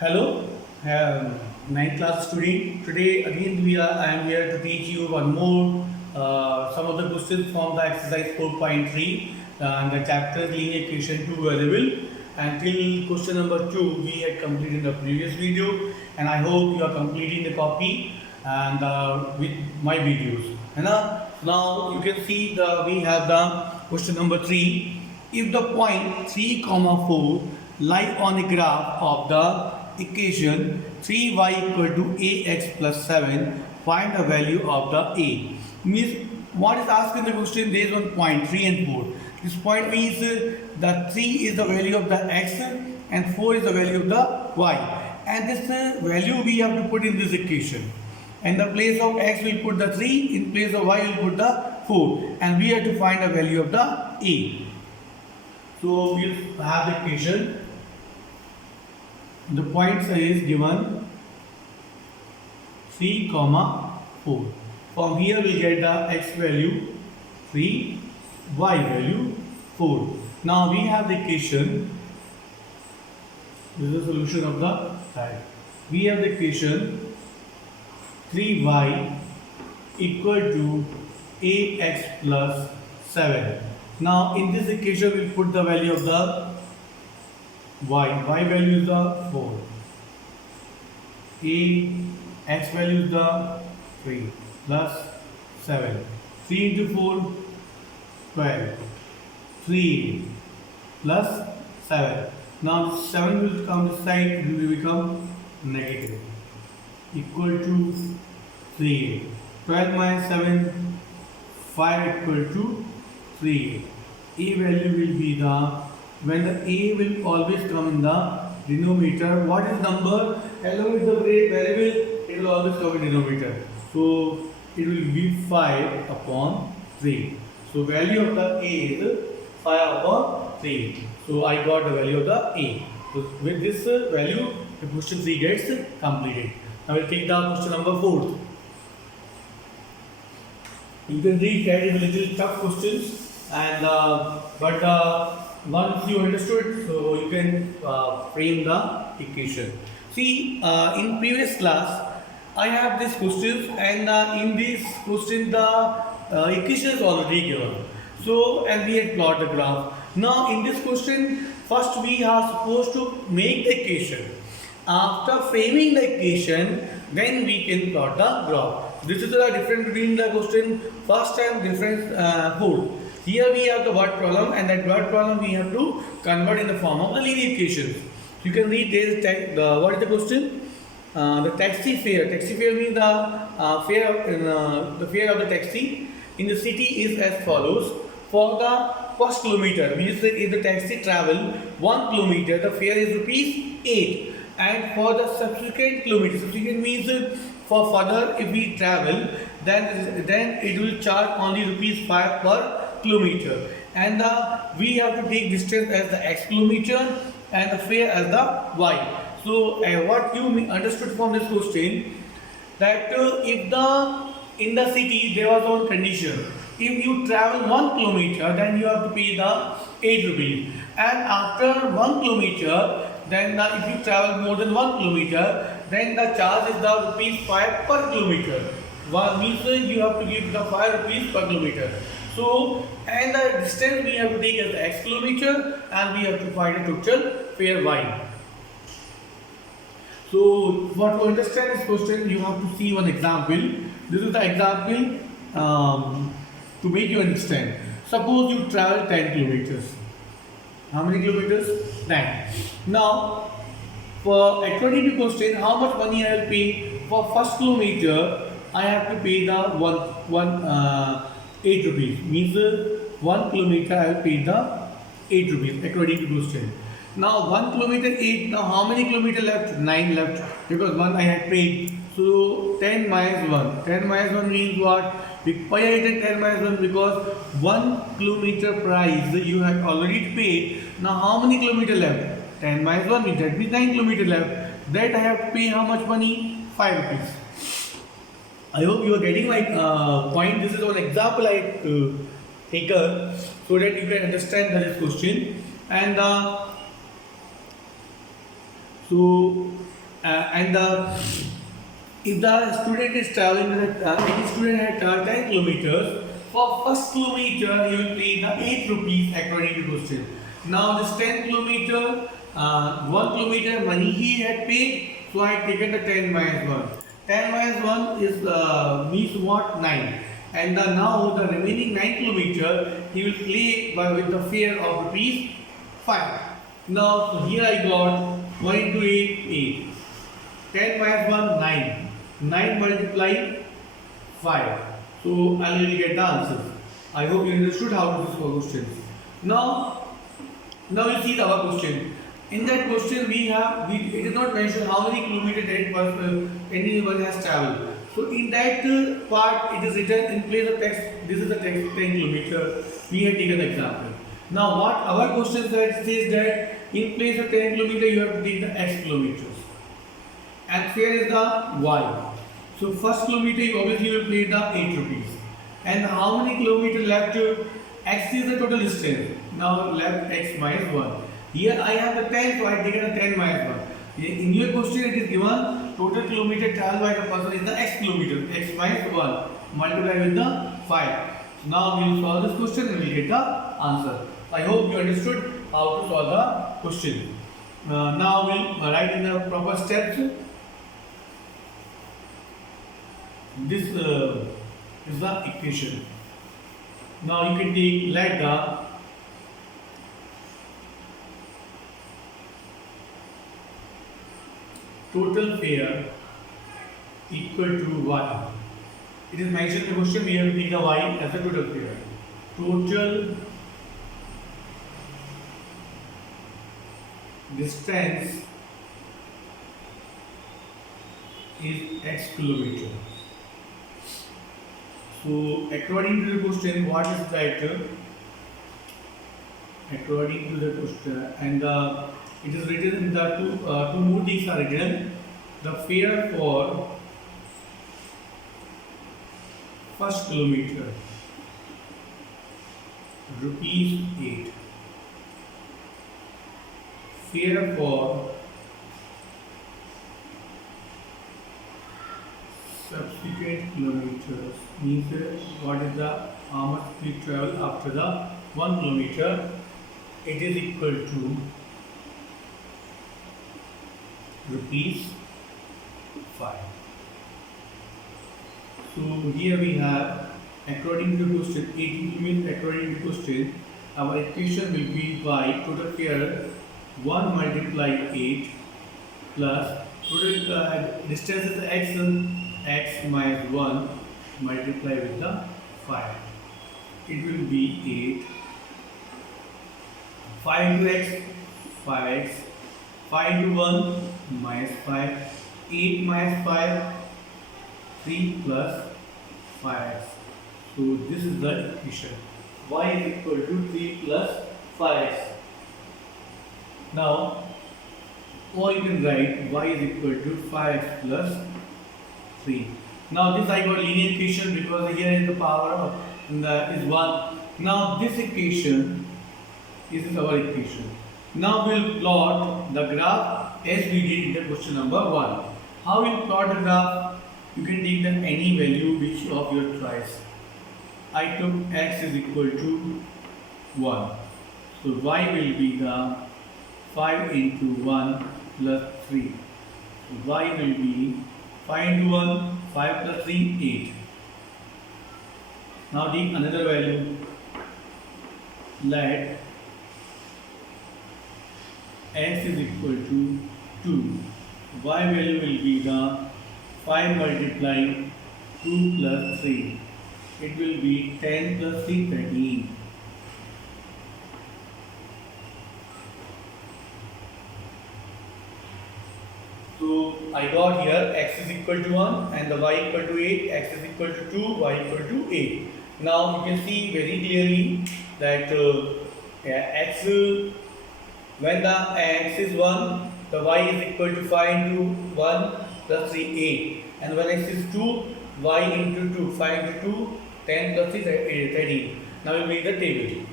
Hello, ninth class student. Today again I am here to teach you one more some of the questions from the exercise 4.3 and the chapter linear equation 2 variable. Until question number 2 we had completed in the previous video, and I hope you are completing the copy and with my videos. And now you can see we have the question number 3. If the point 3 comma 4 lie on a graph of the equation 3y equal to ax plus 7, find the value of the a. Means what is asked in the question, there is one point 3 and 4. This point means that 3 is the value of the x and 4 is the value of the y, and this value we have to put in this equation. In the place of x we will put the 3, in place of y we will put the 4, and we have to find the value of the a. So we will have the equation. The point is given 3 comma 4. From here we get the x value 3, y value 4. Now we have the equation. This is the solution of the type. We have the equation 3y equal to ax plus 7. Now in this equation we will put the value of the y value is the 4, x value is the 3 plus 7, 3 into 4 12, 3 plus 7. Now 7 will come this side, it will become negative, equal to 3. 12 minus 7, 5 equal to 3. A value will be the, when the a will always come in the denominator. What is number? Along with the variable, it will always come in denominator. So it will be 5 upon 3. So value of the a is 5 upon 3. So I got the value of the a. So with this value, the question 3 gets completed. Now we will take the question number 4. You can read that is a little tough questions, and but once you understood, so you can frame the equation. See, in previous class, I have this questions, and in this question the equation is already given. So, and we had plot the graph. Now, in this question, first we are supposed to make the equation. After framing the equation, then we can plot the graph. This is the difference between the question first and difference 4. Here we have the word problem, and that word problem we have to convert in the form of the linear equations. You can read this. What is the question? The taxi fare. Taxi fare means the fare of the taxi in the city is as follows. For the first kilometer, means that if the taxi travel 1 kilometer, the fare is rupees 8. And for the subsequent kilometer, subsequent means for further if we travel, then it will charge only rupees 5 per kilometer, and we have to take distance as the x kilometer and the fare as the y. So what you understood from this question, that if in the city there was one condition, if you travel 1 kilometer then you have to pay the 8 rupees, and after 1 kilometer then if you travel more than 1 kilometer then the charge is the rupees 5 per kilometer. One means you have to give the 5 rupees per kilometer. So, and the distance we have to take as x kilometer, and we have to find a total fare y. So, for to understand this question, you have to see one example. This is the example to make you understand. Suppose you travel 10 kilometers. How many kilometers? 10. Now, for according to question, how much money I will pay for first kilometer? I have to pay the 8 rupees, means 1 kilometer I will pay the 8 rupees according to question. Now 1 kilometer 8, now how many kilometer left? 9 left, because 1 I had paid. So 10 minus 1. 10 minus 1 means what? Why I did 10 minus 1? Because 1 kilometer price you had already paid. Now how many kilometer left? 10 minus 1 means that means 9 kilometer left. That I have to pay how much money? 5 rupees. I hope you are getting my point. This is one example I taken so that you can understand this question. And so And if the student is traveling, any student had traveled 10 kilometers, for first kilometer he will pay the 8 rupees according to question. Now this 10 kilometer, 1 kilometer money he had paid, so I had taken the 10 minus 1. 10 minus 1 is means what? 9. And now the remaining 9 kilometer he will pay with the fare of rupees 5. Now so here I got 1 into 8, 8. 10 minus 1, 9. 9 multiply 5. So I will get the answers. I hope you understood how to solve questions. Now you see our question. In that question it is not mentioned how many kilometers that person anyone has traveled. So in that part it is written in place of text. This is the text 10 kilometer. We have taken example. Now what our question says that in place of 10 kilometer you have to take the x kilometers. And here is the y. So first kilometer you obviously will pay the 8 rupees. And how many kilometers left? X is the total distance. Now left x minus 1. Here I have the 10, so I have taken the 10 minus 1. In your question it is given total kilometer traveled by the person is the x kilometer. X minus 1 multiplied with the 5. Now we will solve this question and we will get the answer. I hope you understood how to solve the question. Now we will write in the proper steps. This is the equation. Now you can take let the total fare equal to y. It is mentioned in the question, we have to take the y as the total fare. Total distance is x kilometer. So according to the question, what is that? According to the question, and it is written in the two more things are written. The fare for first kilometer rupees 8. Fare for subsequent kilometers means what is the how much we travel after the 1 kilometer. It is equal to rupees 5. So here we have according to question 18 means according to question our equation will be by total fare 1 multiply 8 plus total distance is x minus 1 multiply with the 5. It will be 8. 5 into x 5x. 5 into 1 minus 5. 8 minus 5 3 plus 5x. So this is the equation. Y is equal to 3 plus 5x. Now, or you can write y is equal to 5x plus 3. Now this I got linear equation because here is the power of is 1. Now this equation is our equation. Now we will plot the graph as we did in the question number 1. How we will plot the graph? You can take the any value which of your choice. I took x is equal to 1. So y will be the 5 into 1 plus 3. So y will be 5 into 1, 5 plus 3, 8. Now take another value. Let x is equal to 2. Y value will be the 5 multiplying 2 plus 3. It will be 10 plus 3, 13. So I got here x is equal to 1 and the y equal to 8, x is equal to 2, y equal to 8. Now you can see very clearly that x, when the x is 1, the y is equal to 5 into 1 plus 3, 8. And when x is 2, y into 2, 5 into 2, 10 plus 3, 13. Now we make the table.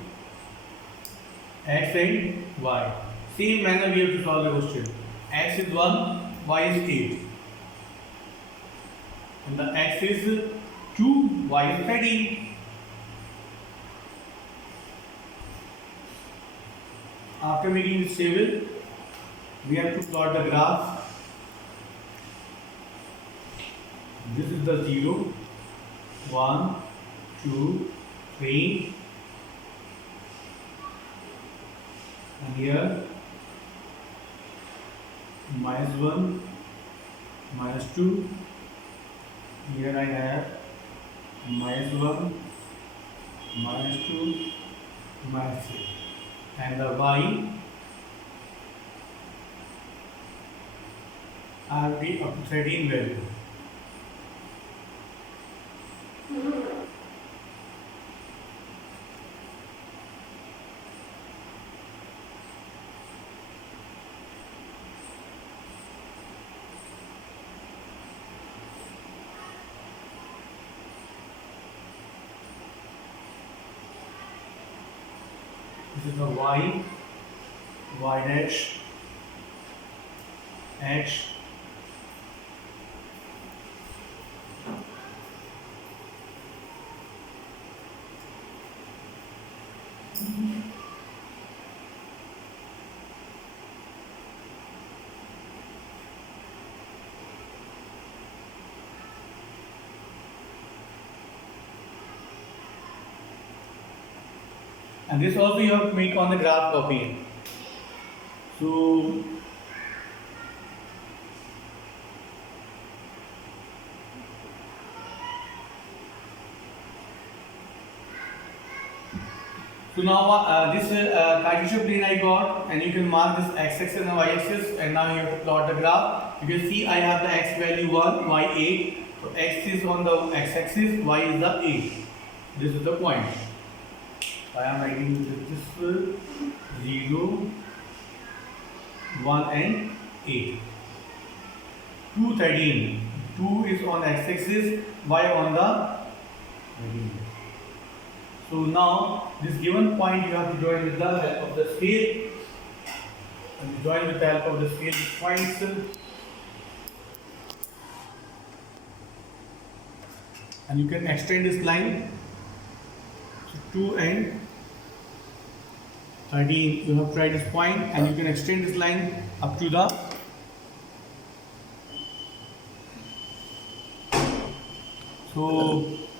X and y. Same manner we have to solve the question. X is 1, y is 8. And the x is 2, y is 13. After making this table, we have to plot the graph. This is the 0, 1, 2, 3, and here -1, -2. Here I have -1, -2, -3, and the y are be up to 13 value. This is the y, y dash, x, and this also you have to make on the graph copy. So now this Cartesian plane I got, and you can mark this x-axis and y-axis, and now you have to plot the graph. You can see I have the x value 1, y 8. So x is on the x-axis, y is the 8. This is the point. I am writing this 0, 1 and 8. 2, 13. 2 is on the x-axis, y on the 13. So now this given point you have to join with the help of the scale. And to join with the help of the scale points. And you can extend this line. So 2 and 13, you have tried this point, and you can extend this line up to the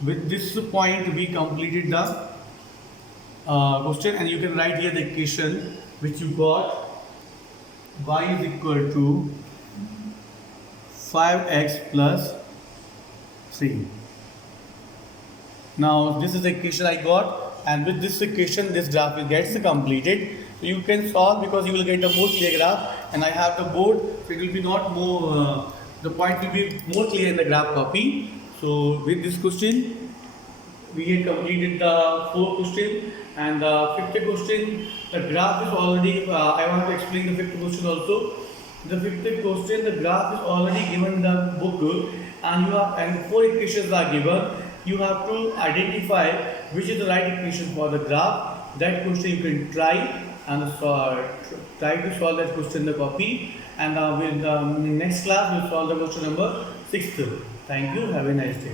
with this point we completed the question, and you can write here the equation which you got. Y is equal to 5x plus 3. Now this is the equation I got, and with this equation this graph will get completed. So you can solve, because you will get a more clear graph, and I have the board, so it will be not more the point will be more clear in the graph copy. So with this question we had completed the 4th question, and the 5th question, the graph is already I want to explain the 5th question also. The 5th question, the graph is already given in the book, and you have, and 4 equations are given. You have to identify which is the right equation for the graph. That question you can try and try to solve that question in the copy, and in the next class we will solve the question number 6th. Thank you. Have a nice day.